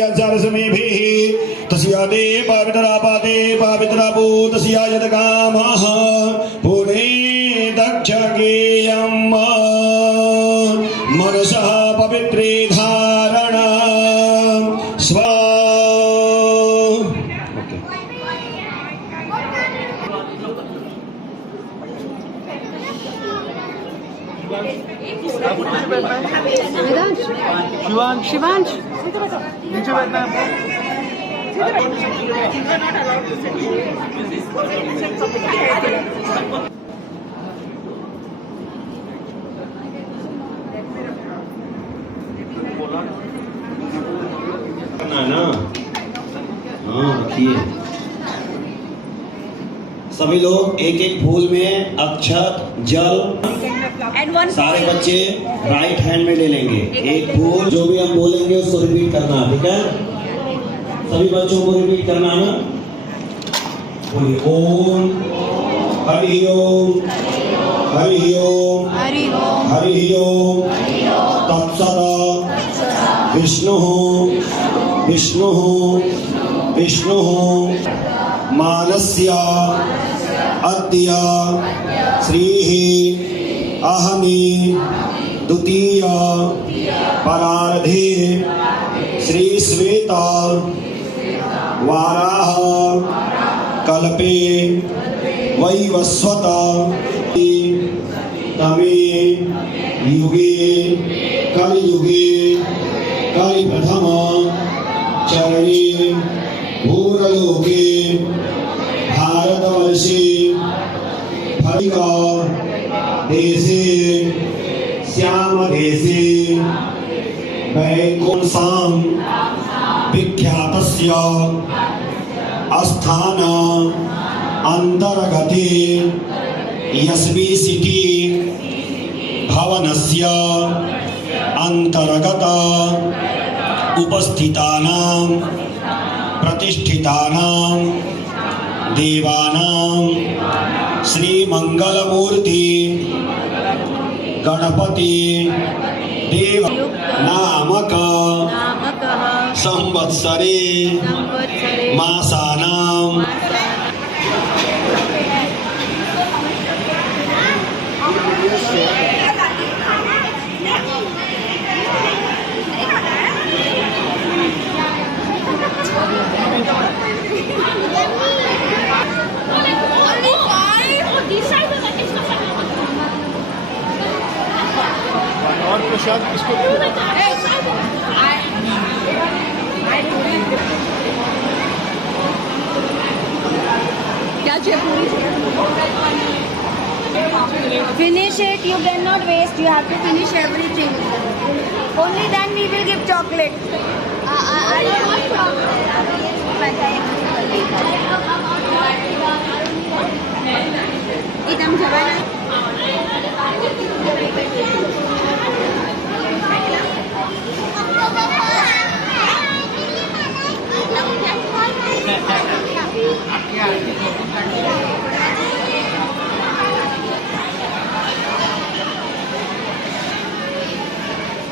यज्जरसमेभिः तस्या ते पवित्रापाते पवित्रापो तस्या यदकामः पुरे दक्षगेयं मनसः पवित्रे धारणा स्वा शिवांश नीचे बैठना है। ना हाँ रखिए। सभी लोग एक एक फूल में अक्षत जल सारे बच्चे राइट हैंड में ले लेंगे। एक फूल जो भी हम बोलेंगे उसको रिपीट करना, ठीक है? सभी बच्चों को रिपीट करना है। बोलिए ओम हरि ओम हरि ओम हरि ओम तत्सत् विष्णु विष्णु विष्णु मानस्य अद्य श्रीः अहमि द्वितीय परार्धे श्री श्वेता वाराह कल्पे वैवस्वत तमे युगे कलियुगे कलिप्रथम चरणे भूरलोके भारतवर्षे फलिका देशे श्याम देशे वैकुंसां विख्यातस्य स्थान अंतर्गते यस्वी सिटी भवनस्य अंतर्गत उपस्थितानां प्रतिष्ठितानां देवानां श्रीमंगलमूर्ति गणपति देव नामक संवत्सरे मासानां और प्रसाद किसको क्या चाहिए? Finish it. You cannot waste. You have to finish everything. Only then we will give chocolate. I don't want chocolate. Idam jawab.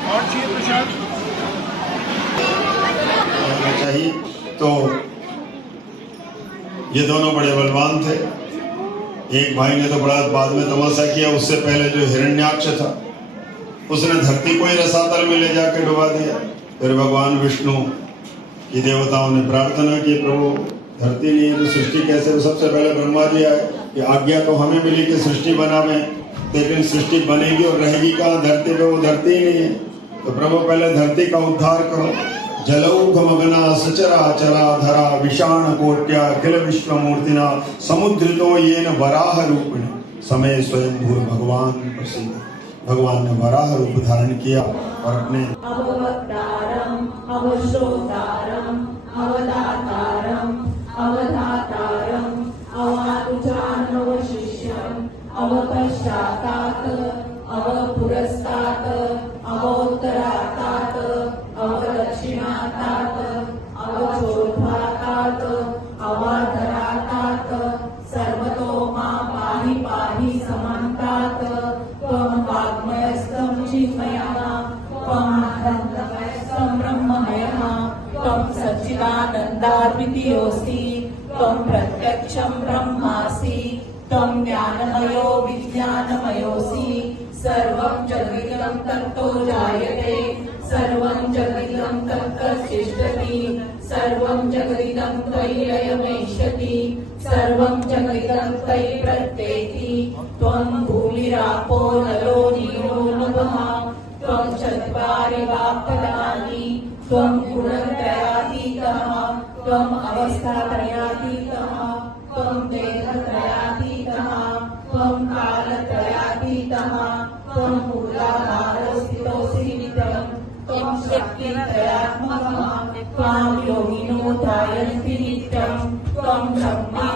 और चाहिए प्रसाद चाहिए। तो ये दोनों बड़े बलवान थे। एक भाई ने तो बड़ा बाद में तमस्या किया, उससे पहले जो हिरण्याक्ष था उसने धरती को ही रसातल में ले जाकर डुबा दिया। फिर भगवान विष्णु की देवताओं ने प्रार्थना की, प्रभु धरती नहीं है तो सृष्टि कैसे? तो सबसे पहले ब्रह्मा जी आए कि आज्ञा तो हमें मिली कि सृष्टि बनावे, लेकिन सृष्टि बनेगी और रहेगी कहाँ? धरती पे। वो धरती ही नहीं है, तो प्रभु पहले धरती का उद्धार करो। जलौघमगना सचराचरा धरा विषाण कोट्या अखिल विश्व मूर्तिना समुद्रितो येन वराह रूपिण समय स्वयं भूर भगवान प्रसिद्ध। भगवान ने वराह रूप धारण किया और अपने अवतारम अवशोतारम अवदातारम अवधातारम अवानुजानवशिष्यम अवपश्चातात अवपुरस्तात अवोत्तरातात अवदक्षिणातात अवचोर्ध्वातात अवाधरातात सर्वतो मा पाहि पाहि समन्तात त्वं वाग्मयस्तं चिन्मयः त्वं ब्रह्ममयः त्वं सच्चिदानन्दाद्वितीयोऽसि त्वं प्रत्यक्षं ब्रह्मासि त्वं ज्ञानमयो विज्ञानमयोऽसि सर्वं जगदिदं तत्तो जायते सर्वं जगदिदं तत्कर्तिष्ठति सर्वं जगदिदं त्वयि लयमेष्यति सर्वं जगदिदं त्वयि प्रत्येति त्वं भूमिरापो नलो नीरो नभः त्वं चत्वारि वाक्पदानि त्वं गुणत्रयातीतः त्वम् अवस्थात्रयातीतः त्वं देहत्रयातीतः त्वं कालत्रयातीतः त्वं मूलाधारस्थितोऽसि नित्यं त्वं शक्तित्रयात्मकः त्वां योगिनो ध्यायन्ति नित्यं त्वं ब्रह्मा